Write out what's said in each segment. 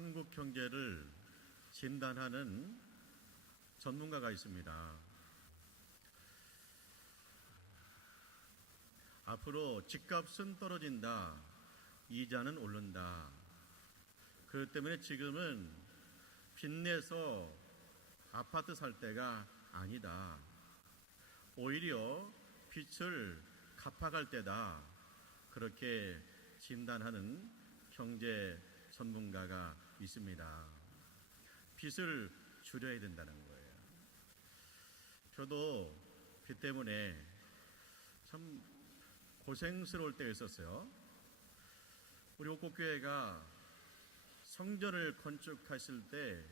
한국 경제를 진단하는 전문가가 있습니다. 앞으로 집값은 떨어진다, 이자는 오른다. 그렇기 때문에 지금은 빚내서 아파트 살 때가 아니다. 오히려 빚을 갚아갈 때다. 그렇게 진단하는 경제 전문가가 있습니다. 빚을 줄여야 된다는 거예요. 저도 빚 때문에 참 고생스러울 때가 있었어요. 우리 옥곡교회가 성전을 건축하실 때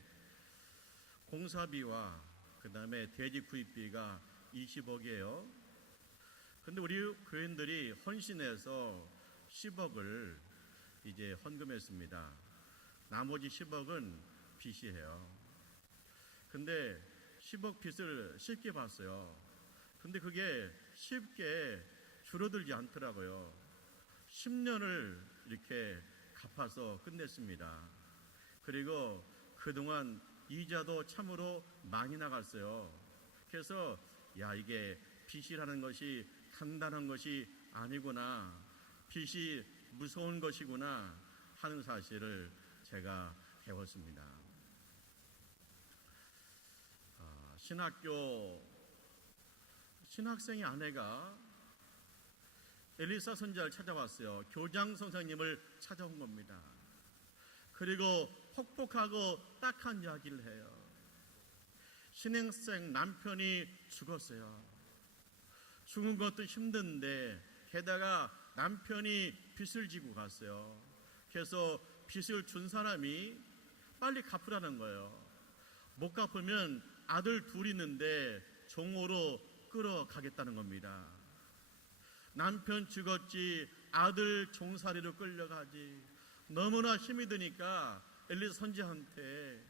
공사비와 그 다음에 대지 구입비가 20억이에요. 근데 우리 교인들이 헌신해서 10억을 이제 헌금했습니다. 나머지 10억은 빚이에요. 근데 10억 빚을 쉽게 봤어요. 근데 그게 쉽게 줄어들지 않더라고요. 10년을 이렇게 갚아서 끝냈습니다. 그리고 그동안 이자도 참으로 많이 나갔어요. 그래서 이게 빚이라는 것이 간단한 것이 아니구나, 빚이 무서운 것이구나 하는 사실을 제가 배웠습니다. 신학생의 아내가 엘리사 선지자를 찾아왔어요. 교장 선생님을 찾아온 겁니다. 그리고 폭폭하고 딱한 이야기를 해요. 신학생 남편이 죽었어요. 죽은 것도 힘든데 게다가 남편이 빚을 지고 갔어요. 그래서 빚을 준 사람이 빨리 갚으라는 거예요. 못 갚으면 아들 둘이 있는데 종으로 끌어가겠다는 겁니다. 남편 죽었지 아들 종살이로 끌려가지. 너무나 힘이 드니까 엘리사 선지자한테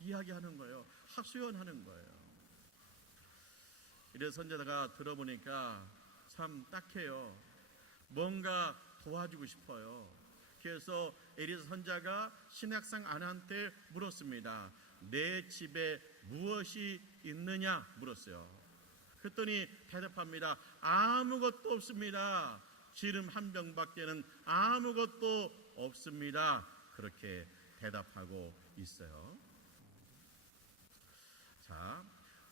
이야기하는 거예요. 하소연하는 거예요. 이래서 선지자가 들어보니까 참 딱해요. 뭔가 도와주고 싶어요. 그래서 엘리사 선지자가 신학생 아내한테 물었습니다. 내 집에 무엇이 있느냐 물었어요. 그랬더니 대답합니다. 아무것도 없습니다. 기름 한 병밖에는 아무것도 없습니다. 그렇게 대답하고 있어요. 자,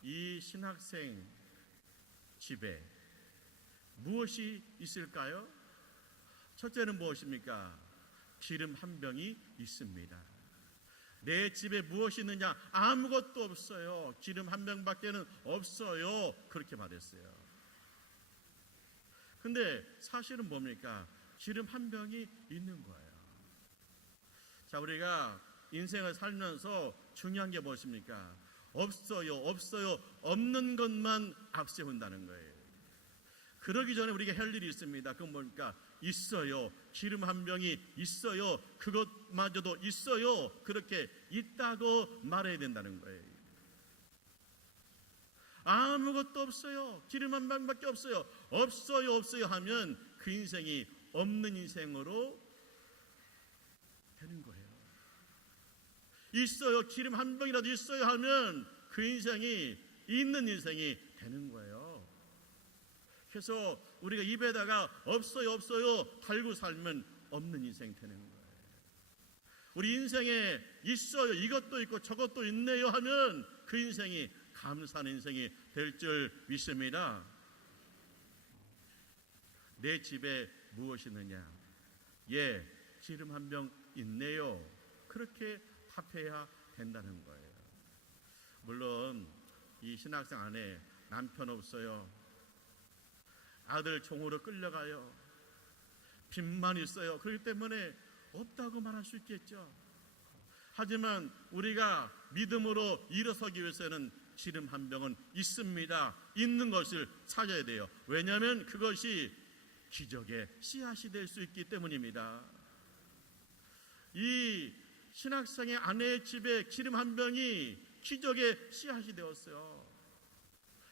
이 신학생 집에 무엇이 있을까요? 첫째는 무엇입니까? 기름 한 병이 있습니다. 내 집에 무엇이 있느냐? 아무것도 없어요. 기름 한 병밖에는 없어요. 그렇게 말했어요. 근데 사실은 뭡니까? 기름 한 병이 있는 거예요. 자, 우리가 인생을 살면서 중요한 게 무엇입니까? 없어요. 없는 것만 앞세운다는 거예요. 그러기 전에 우리가 할 일이 있습니다. 그건 뭡니까? 있어요. 기름 한 병이 있어요. 그것마저도 있어요. 그렇게 있다고 말해야 된다는 거예요. 아무것도 없어요. 기름 한 병밖에 없어요. 없어요 하면 그 인생이 없는 인생으로 되는 거예요. 있어요. 기름 한 병이라도 있어요 하면 그 인생이 있는 인생이 되는 거예요. 그래서 우리가 입에다가 없어요 달고 살면 없는 인생 되는 거예요. 우리 인생에 있어요. 이것도 있고 저것도 있네요 하면 그 인생이 감사하는 인생이 될 줄 믿습니다. 내 집에 무엇이 있느냐? 기름 한 병 있네요. 그렇게 답해야 된다는 거예요. 물론 이 신학생 안에 남편 없어요. 아들 종으로 끌려가요. 빚만 있어요. 그렇기 때문에 없다고 말할 수 있겠죠. 하지만 우리가 믿음으로 일어서기 위해서는 기름 한 병은 있습니다. 있는 것을 찾아야 돼요. 왜냐하면 그것이 기적의 씨앗이 될 수 있기 때문입니다. 이 신학생의 아내의 집에 기름 한 병이 기적의 씨앗이 되었어요.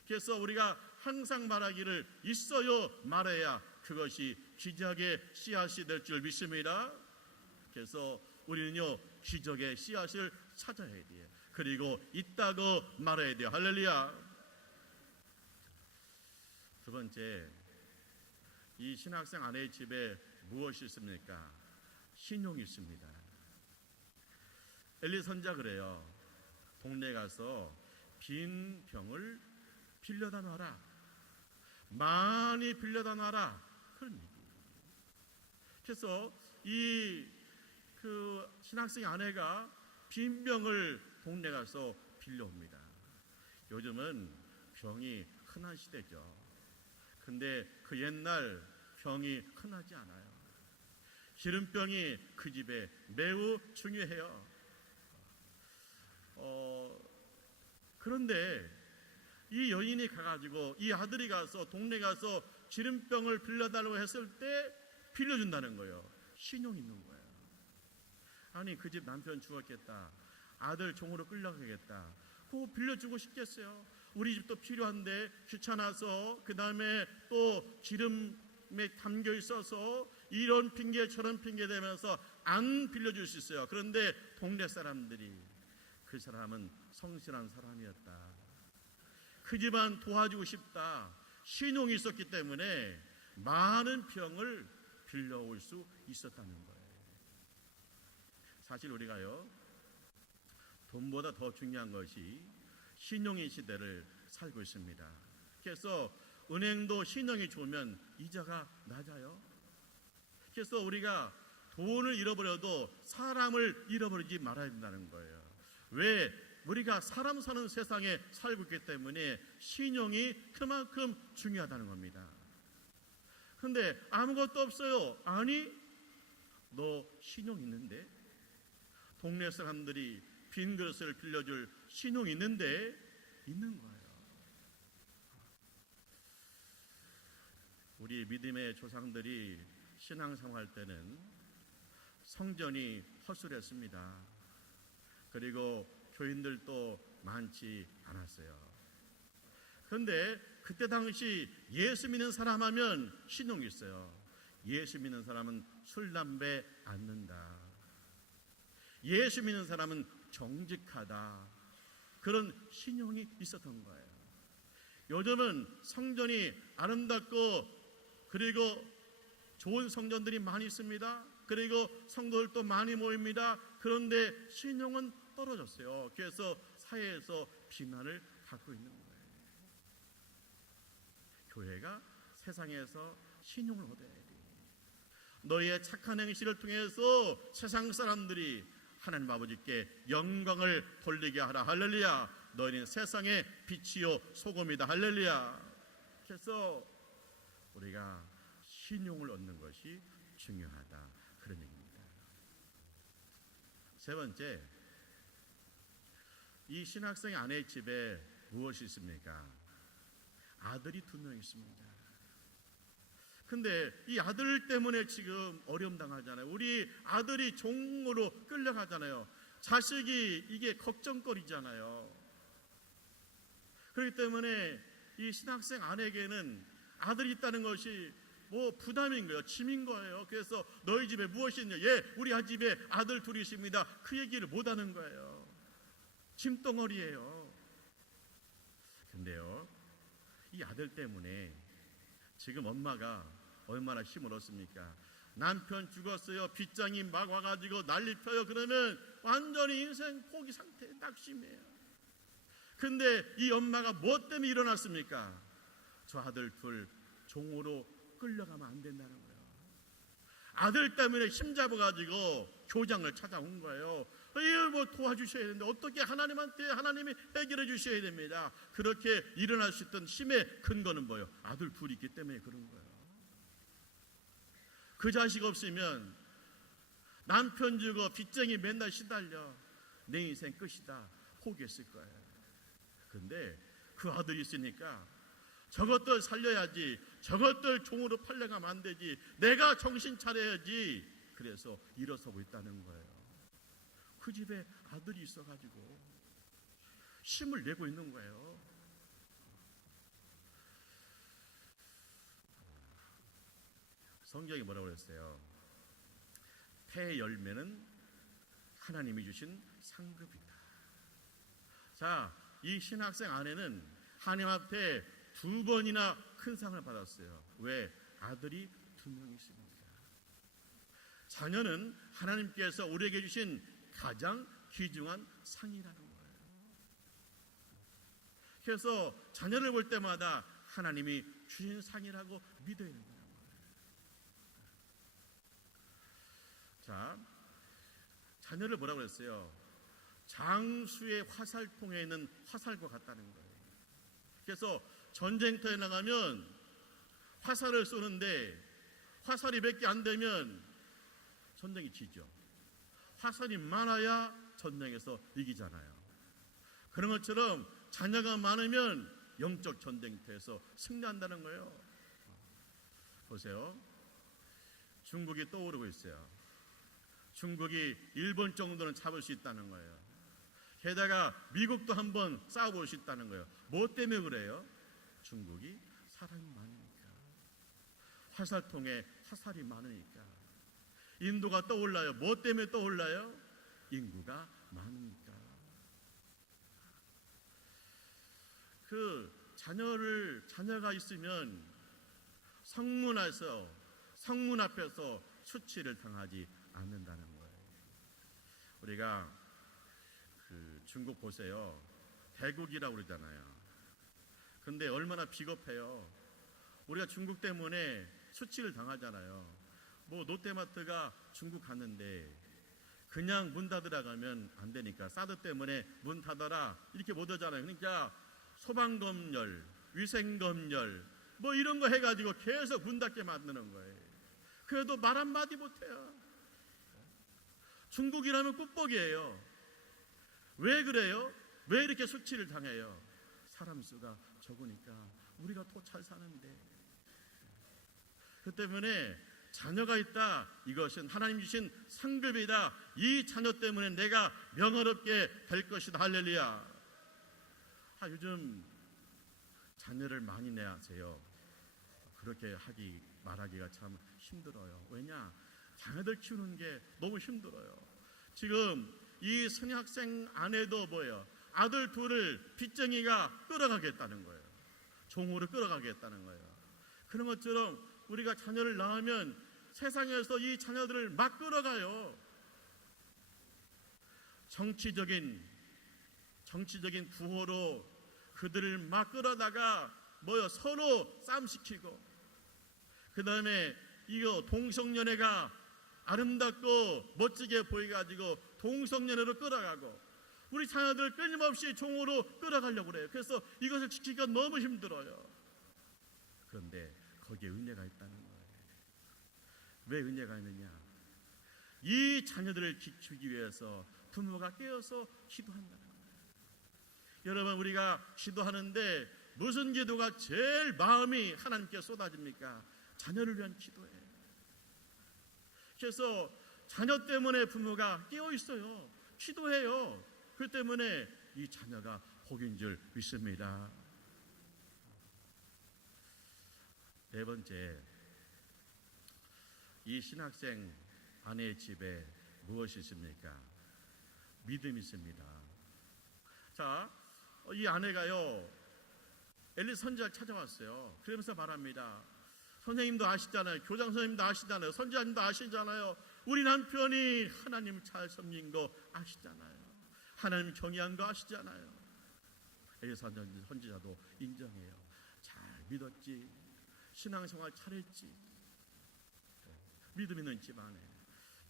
그래서 우리가 항상 말하기를 있어요 말해야 그것이 기적의 씨앗이 될 줄 믿습니다. 그래서 우리는요 기적의 씨앗을 찾아야 돼요. 그리고 있다고 말해야 돼요. 할렐루야. 두 번째, 이 신학생 아내의 집에 무엇이 있습니까? 신용이 있습니다. 엘리 선지자 그래요. 동네 가서 빈 병을 빌려다 놔라. 많이 빌려다 놔라. 그런 얘기예요. 그래서 이 신학생 아내가 빈 병을 동네 가서 빌려옵니다. 요즘은 병이 흔한 시대죠. 근데 그 옛날 병이 흔하지 않아요. 기름병이 그 집에 매우 중요해요. 그런데 이 여인이 가가지고 이 아들이 가서 동네 가서 기름병을 빌려달라고 했을 때 빌려준다는 거예요. 신용 있는 거예요. 아니 그 집 남편 죽었겠다. 아들 종으로 끌려가겠다. 그거 빌려주고 싶겠어요. 우리 집도 필요한데 귀찮아서 그 다음에 또 기름에 담겨 있어서 이런 핑계 저런 핑계 대면서 안 빌려줄 수 있어요. 그런데 동네 사람들이 그 사람은 성실한 사람이었다. 그 집안 도와주고 싶다. 신용이 있었기 때문에 많은 병을 빌려올 수 있었다는 거예요. 사실 우리가요 돈보다 더 중요한 것이 신용의 시대를 살고 있습니다. 그래서 은행도 신용이 좋으면 이자가 낮아요. 그래서 우리가 돈을 잃어버려도 사람을 잃어버리지 말아야 된다는 거예요. 왜? 우리가 사람 사는 세상에 살고 있기 때문에 신용이 그만큼 중요하다는 겁니다. 그런데 아무것도 없어요. 아니, 너 신용 있는데? 동네 사람들이 빈 그릇을 빌려줄 신용이 있는데? 있는 거예요. 우리 믿음의 조상들이 신앙생활 때는 성전이 허술했습니다. 그리고 교인들도 많지 않았어요. 그런데 그때 당시 예수 믿는 사람 하면 신용이 있어요. 예수 믿는 사람은 술, 담배 안 넣는다. 예수 믿는 사람은 정직하다. 그런 신용이 있었던 거예요. 요즘은 성전이 아름답고 그리고 좋은 성전들이 많이 있습니다. 그리고 성도들도 많이 모입니다. 그런데 신용은 떨어졌어요. 그래서 사회에서 비난을 받고 있는 거예요. 교회가 세상에서 신용을 얻어야 돼. 너희의 착한 행실을 통해서 세상 사람들이 하나님 아버지께 영광을 돌리게 하라. 할렐루야. 너희는 세상의 빛이요 소금이다. 할렐루야. 그래서 우리가 신용을 얻는 것이 중요하다. 그런 얘기입니다. 세 번째, 이 신학생의 아내의 집에 무엇이 있습니까? 아들이 2명 있습니다. 근데 이 아들 때문에 지금 어려움 당하잖아요. 우리 아들이 종으로 끌려가잖아요. 자식이 이게 걱정거리잖아요. 그렇기 때문에 이 신학생 아내에게는 아들이 있다는 것이 뭐 부담인 거예요. 짐인 거예요. 그래서 너희 집에 무엇이 있냐? 예, 우리 집에 아들 2이 있습니다. 그 얘기를 못하는 거예요. 짐덩어리예요. 근데요, 이 아들 때문에 지금 엄마가 얼마나 힘을 얻습니까? 남편 죽었어요. 빚장이 막 와가지고 난리 펴요. 그러면 완전히 인생 포기 상태에 낙심해요. 근데 이 엄마가 뭐 때문에 일어났습니까? 저 아들 2 종으로 끌려가면 안 된다는 거예요. 아들 때문에 힘잡아가지고 교장을 찾아온 거예요. 이걸 뭐 도와주셔야 되는데 어떻게 하나님한테 하나님이 해결해 주셔야 됩니다. 그렇게 일어날 수 있던 힘의 근거는 뭐예요? 아들 2이 있기 때문에 그런 거예요. 그 자식 없으면 남편 죽어 빚쟁이 맨날 시달려 내 인생 끝이다 포기했을 거예요. 그런데 그 아들이 있으니까 저것들 살려야지, 저것들 종으로 팔려가면 안 되지, 내가 정신 차려야지. 그래서 일어서고 있다는 거예요. 그 집에 아들이 있어가지고 힘을 내고 있는 거예요. 성경이 뭐라고 그랬어요? 폐 열매는 하나님이 주신 상급이다. 자, 이 신학생 아내는 하나님 앞에 2번이나 큰 상을 받았어요. 왜? 아들이 2명 있습니다. 자녀는 하나님께서 우리에게 주신 가장 귀중한 상이라는 거예요. 그래서 자녀를 볼 때마다 하나님이 주신 상이라고 믿어야 된다는 거예요. 자, 자녀를 뭐라고 했어요? 장수의 화살통에 있는 화살과 같다는 거예요. 그래서 전쟁터에 나가면 화살을 쏘는데 화살이 몇 개 안 되면 전쟁이 지죠. 화살이 많아야 전쟁에서 이기잖아요. 그런 것처럼 자녀가 많으면 영적 전쟁터에서 승리한다는 거예요. 보세요. 중국이 떠오르고 있어요. 중국이 일본 정도는 잡을 수 있다는 거예요. 게다가 미국도 한번 싸워볼 수 있다는 거예요. 뭐 때문에 그래요? 중국이 사람이 많으니까. 화살통에 화살이 많으니까. 인도가 떠올라요. 뭐 때문에 떠올라요? 인구가 많으니까. 자녀가 있으면 성문 앞에서 수치를 당하지 않는다는 거예요. 우리가 중국 보세요. 대국이라고 그러잖아요. 근데 얼마나 비겁해요. 우리가 중국 때문에 수치를 당하잖아요. 뭐 롯데마트가 중국 갔는데 그냥 문 닫으라 가면 안 되니까 사드 때문에 문 닫아라 이렇게 못 하잖아요. 그러니까 소방검열, 위생검열 뭐 이런 거 해가지고 계속 문 닫게 만드는 거예요. 그래도 말 한마디 못해요. 중국이라면 꾹뻑이에요. 왜 그래요? 왜 이렇게 수치를 당해요? 사람 수가 적으니까 우리가 더 잘 사는데. 그 때문에 자녀가 있다. 이것은 하나님 주신 상급이다. 이 자녀 때문에 내가 명예롭게 될 것이다. 할렐루야. 요즘 자녀를 많이 낳으세요. 그렇게 말하기가 참 힘들어요. 왜냐? 자녀들 키우는 게 너무 힘들어요. 지금 이 선학생 아내도 뭐예요? 아들 둘을 빚쟁이가 끌어가겠다는 거예요. 종으로 끌어가겠다는 거예요. 그런 것처럼 우리가 자녀를 낳으면 세상에서 이 자녀들을 막 끌어가요. 정치적인 부호로 그들을 막 끌어다가 서로 싸움시키고, 그 다음에 이거 동성연애가 아름답고 멋지게 보여가지고 동성연애로 끌어가고, 우리 자녀들 끊임없이 종으로 끌어가려고 그래요. 그래서 이것을 지키기가 너무 힘들어요. 그런데 거기에 은혜가 있다는 거예요. 왜 은혜가 있느냐? 이 자녀들을 지키기 위해서 부모가 깨어서 기도한다는 거예요. 여러분, 우리가 기도하는데 무슨 기도가 제일 마음이 하나님께 쏟아집니까? 자녀를 위한 기도예요. 그래서 자녀 때문에 부모가 깨어 있어요. 기도해요. 그 때문에 이 자녀가 복인 줄 믿습니다. 네 번째, 이 신학생 아내의 집에 무엇이 있습니까? 믿음이 있습니다. 자, 이 아내가요, 엘리 선지자를 찾아왔어요. 그러면서 말합니다. 선생님도 아시잖아요. 교장 선생님도 아시잖아요. 선지자님도 아시잖아요. 우리 남편이 하나님 잘 섬긴 거 아시잖아요. 하나님 경외한 거 아시잖아요. 엘리 선지자도 인정해요. 잘 믿었지. 신앙생활 잘했지. 믿음 있는 집안에.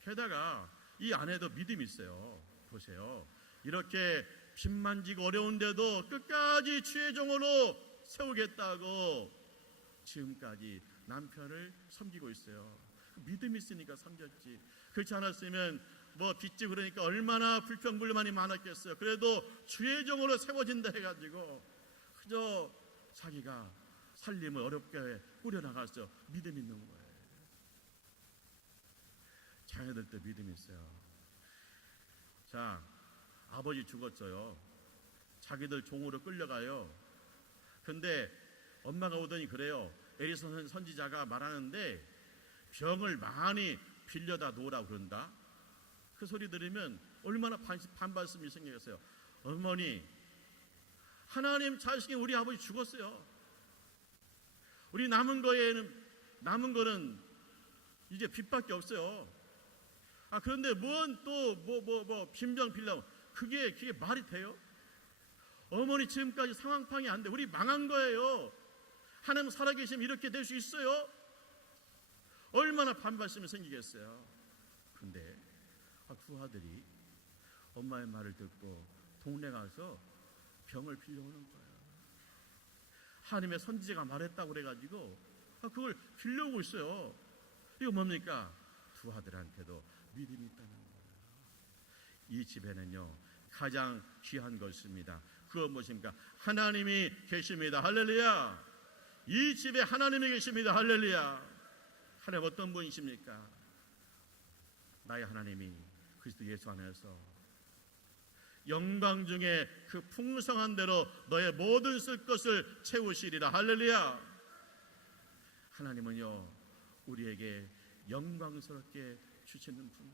게다가 이 아내도 믿음이 있어요. 보세요. 이렇게 빚만지고 어려운데도 끝까지 주의 종으로 세우겠다고 지금까지 남편을 섬기고 있어요. 믿음이 있으니까 섬겼지. 그렇지 않았으면 빚지 그러니까 얼마나 불평불만이 많았겠어요. 그래도 주의 종으로 세워진다 해가지고 그저 자기가 살림을 어렵게 꾸려나가서 믿음 있는 거예요. 자녀들도 믿음이 있어요. 자, 아버지 죽었어요. 자기들 종으로 끌려가요. 근데 엄마가 오더니 그래요. 에리선 선지자가 말하는데 병을 많이 빌려다 놓으라고 그런다. 그 소리 들으면 얼마나 반발심이 생기겠어요. 어머니, 하나님 자식이 우리 아버지 죽었어요. 우리 남은 거는 이제 빚밖에 없어요. 그런데 뭔 또 빈병 빌려, 그게 말이 돼요? 어머니 지금까지 상황판이 안 돼. 우리 망한 거예요. 하나님 살아계시면 이렇게 될 수 있어요? 얼마나 반발심이 생기겠어요. 근데 두 아들이 엄마의 말을 듣고 동네 가서 병을 빌려오는 거예요. 하나님의 선지자가 말했다고 그래가지고 그걸 빌려오고 있어요. 이거 뭡니까? 두 아들한테도 믿음이 있다는 거예요. 이 집에는요 가장 귀한 것입니다. 그건 무엇입니까? 하나님이 계십니다. 할렐루야. 이 집에 하나님이 계십니다. 할렐루야. 하나님 어떤 분이십니까? 나의 하나님이 그리스도 예수 안에서 영광 중에 그 풍성한 대로 너의 모든 쓸 것을 채우시리라. 할렐루야. 하나님은요 우리에게 영광스럽게 주시는 분,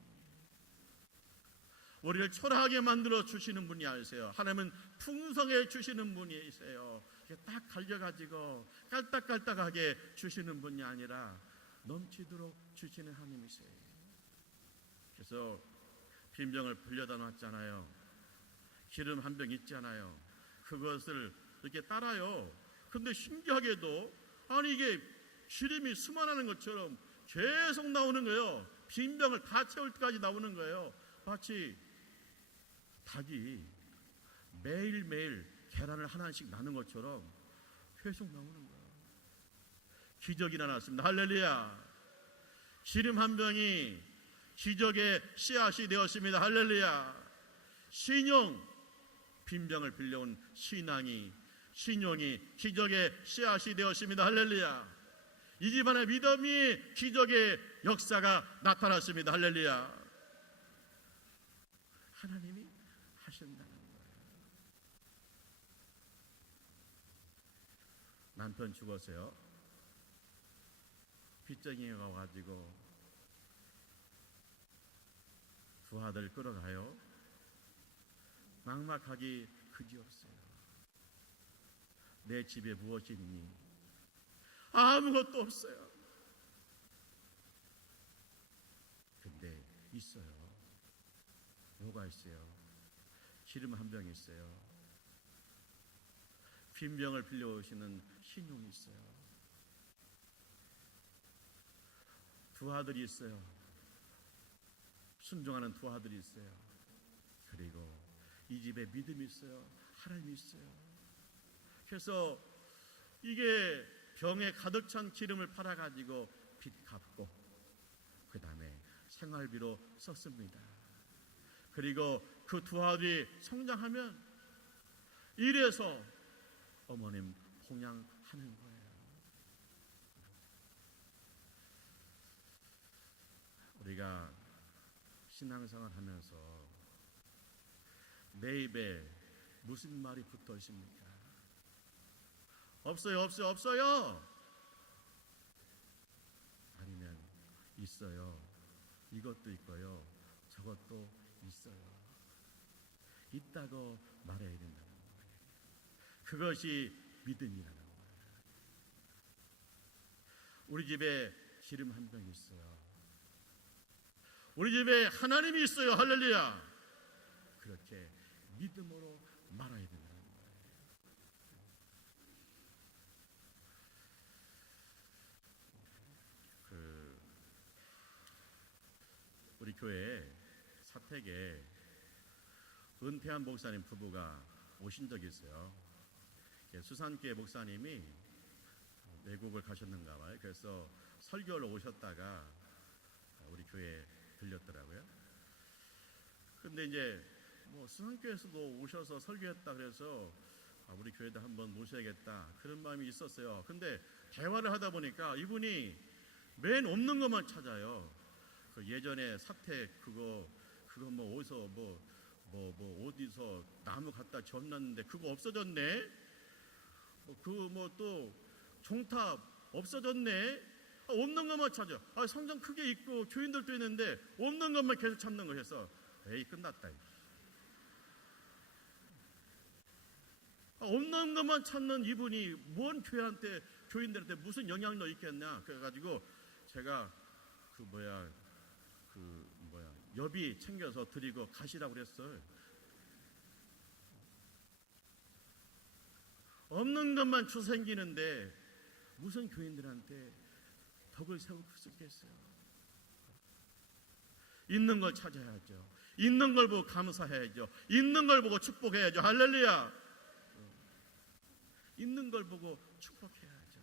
우리를 초라하게 만들어 주시는 분이 아니세요. 하나님은 풍성해 주시는 분이세요. 딱 갈려가지고 깔딱깔딱하게 주시는 분이 아니라 넘치도록 주시는 하나님이세요. 그래서 빈병을 빌려다 놨잖아요. 기름 한 병 있잖아요. 그것을 이렇게 따라요. 근데 신기하게도 이게 기름이 수만하는 것처럼 계속 나오는 거예요. 빈병을 다 채울 때까지 나오는 거예요. 마치 닭이 매일매일 계란을 하나씩 나는 것처럼 계속 나오는 거예요. 기적이 일어났습니다. 할렐루야. 기름 한 병이 기적의 씨앗이 되었습니다. 할렐루야. 신용, 빈병을 빌려온 신용이 기적의 씨앗이 되었습니다. 할렐루야. 이 집안의 믿음이 기적의 역사가 나타났습니다. 할렐루야. 하나님이 하신다는 거예요. 남편 죽었어요. 빚쟁이가 와가지고 두 아들 끌어가요. 막막하기 그지없어요. 내 집에 무엇이 있니? 아무것도 없어요. 근데 있어요. 뭐가 있어요? 기름 한 병 있어요. 빈병을 빌려오시는 신용이 있어요. 두 아들이 있어요. 순종하는 두 아들이 있어요. 그리고 이 집에 믿음이 있어요. 하나님이 있어요. 그래서 이게 병에 가득 찬 기름을 팔아가지고 빚 갚고 그 다음에 생활비로 썼습니다. 그리고 그 두 아들이 성장하면 이래서 어머님 봉양하는 거예요. 우리가 신앙생활 하면서 내 입에 무슨 말이 붙어 있습니까? 없어요. 아니면 있어요. 이것도 있고요. 저것도 있어요. 있다고 말해야 된다는 거예요. 그것이 믿음이라는 거예요. 우리 집에 기름 한 병 있어요. 우리 집에 하나님이 있어요. 할렐루야. 그렇게 믿음으로 말아야 된다는 거예요. 우리 교회 사택에 은퇴한 목사님 부부가 오신 적이 있어요. 수산교회 목사님이 외국을 가셨는가 봐요. 그래서 설교를 오셨다가 우리 교회에 들렸더라고요. 근데 이제 수산교회에서도 오셔서 설교했다 그래서 우리 교회도 한번 모셔야겠다 그런 마음이 있었어요. 근데 대화를 하다 보니까 이분이 맨 없는 것만 찾아요. 그 예전에 사택 그거 어디서 어디서 나무 갖다 졌는데 그거 없어졌네. 또 종탑 없어졌네. 없는 것만 찾아. 성전 크게 있고 교인들도 있는데 없는 것만 계속 찾는 거였어. 에이, 끝났다. 없는 것만 찾는 이분이 뭔 교인들한테 무슨 영향력 있겠냐. 그래가지고 제가 여비 챙겨서 드리고 가시라고 그랬어요. 없는 것만 주생기는데 무슨 교인들한테 덕을 세울 수 있겠어요? 있는 걸 찾아야죠. 있는 걸 보고 감사해야죠. 있는 걸 보고 축복해야죠. 할렐루야. 있는 걸 보고 축복해야죠.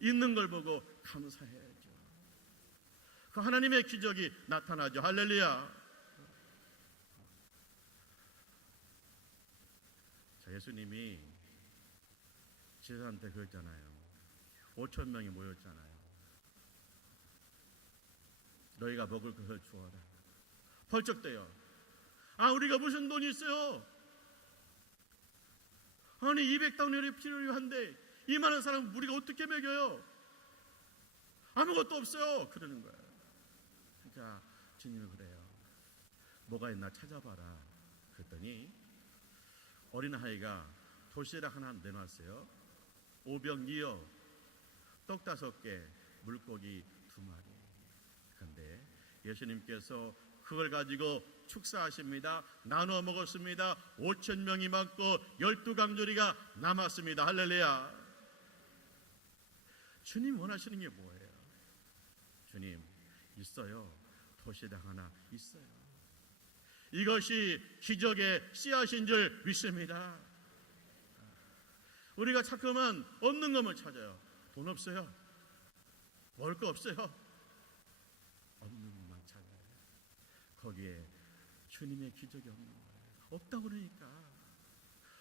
있는 걸 보고 감사해야죠. 그 하나님의 기적이 나타나죠. 할렐루야. 자, 예수님이 제자한테 그랬잖아요. 5천 명이 모였잖아요. 너희가 먹을 것을 주어라. 펄쩍대요. 우리가 무슨 돈이 있어요? 아니 200다니엘이 필요한데 이 많은 사람 우리가 어떻게 먹여요? 아무것도 없어요. 그러는 거예요. 그러니까 주님이 그래요. 뭐가 있나 찾아봐라. 그랬더니 어린아이가 도시락 하나 내놨어요. 오병이어, 떡 5개, 물고기 2마리. 그런데 예수님께서 그걸 가지고 축사하십니다. 나눠 먹었습니다. 5천 명이 맞고 12강조리가 남았습니다. 할렐루야. 주님 원하시는 게 뭐예요? 주님 있어요. 도시락 하나 있어요. 이것이 기적의 씨앗인 줄 믿습니다. 우리가 자꾸만 없는 것만 찾아요. 돈 없어요. 먹을 거 없어요. 없는 것만 찾아요. 거기에 주님의 기적이 없는 거예요. 없다고 그러니까.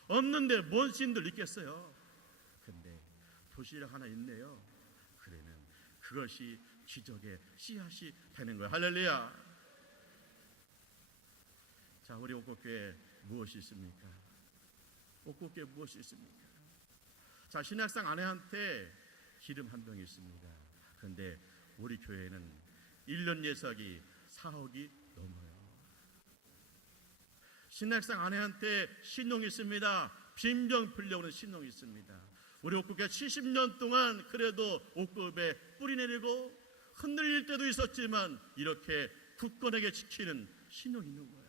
없는데 뭔 신들 있겠어요. 근데 도시락 하나 있네요. 그러면 그것이 기적의 씨앗이 되는 거예요. 할렐루야. 자, 우리 옥국교회에 무엇이 있습니까? 옥국교회에 무엇이 있습니까? 자, 신약상 아내한테 기름 한 병이 있습니다. 그런데 우리 교회는 1년 예석이 4억이 넘어요. 신약상 아내한테 신용이 있습니다. 빈병 풀려오는 신용이 있습니다. 우리 옥국교회 70년 동안 그래도 옥급에 뿌리 내리고 흔들릴 때도 있었지만 이렇게 굳건하게 지키는 신용이 있는 거예요.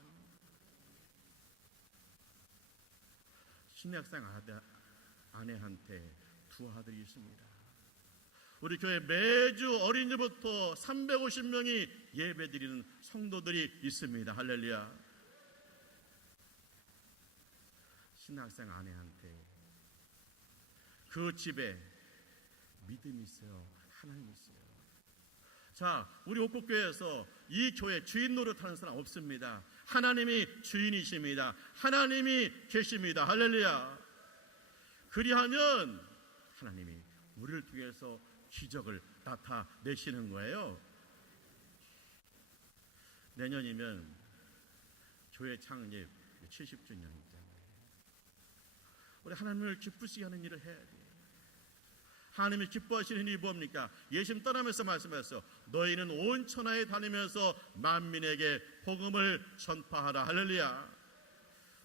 신약상 아내한테 2 아들이 있습니다. 우리 교회 매주 어린이부터 350명이 예배드리는 성도들이 있습니다. 할렐루야. 신학생 아내한테 그 집에 믿음이 있어요. 하나님이 있어요. 자, 우리 옥국교회에서 이 교회 주인 노릇하는 사람 없습니다. 하나님이 주인이십니다. 하나님이 계십니다. 할렐루야. 그리하면 하나님이 우리를 통해서 기적을 나타내시는 거예요. 내년이면 교회 창립 70주년이잖아요. 우리 하나님을 기쁘시게 하는 일을 해야 돼요. 하나님이 기뻐하시는 일이 뭡니까? 예수님 떠나면서 말씀하셨어. 너희는 온 천하에 다니면서 만민에게 복음을 전파하라. 할렐루야.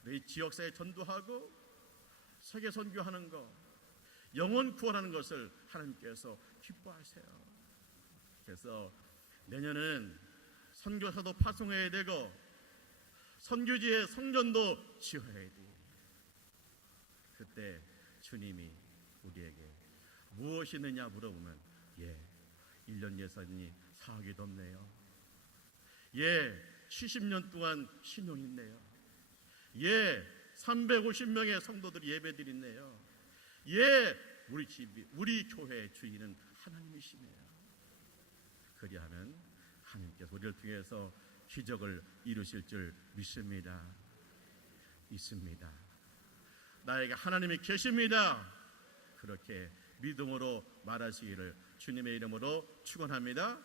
너희 지역사회 전도하고 세계 선교하는 것, 영혼 구원하는 것을 하나님께서 기뻐하세요. 그래서 내년은 선교사도 파송해야 되고 선교지의 성전도 지어야 돼요. 그때 주님이 우리에게 무엇이 있느냐 물어보면 1년 예산이 4억이 넘네요. 70년 동안 신용이 있네요. 350명의 성도들이 예배드리네요. 우리 집이, 우리 교회의 주인은 하나님이시네요. 그리하면 하나님께서 우리를 통해서 기적을 이루실 줄 믿습니다. 있습니다. 나에게 하나님이 계십니다. 그렇게 믿음으로 말하시기를 주님의 이름으로 축원합니다.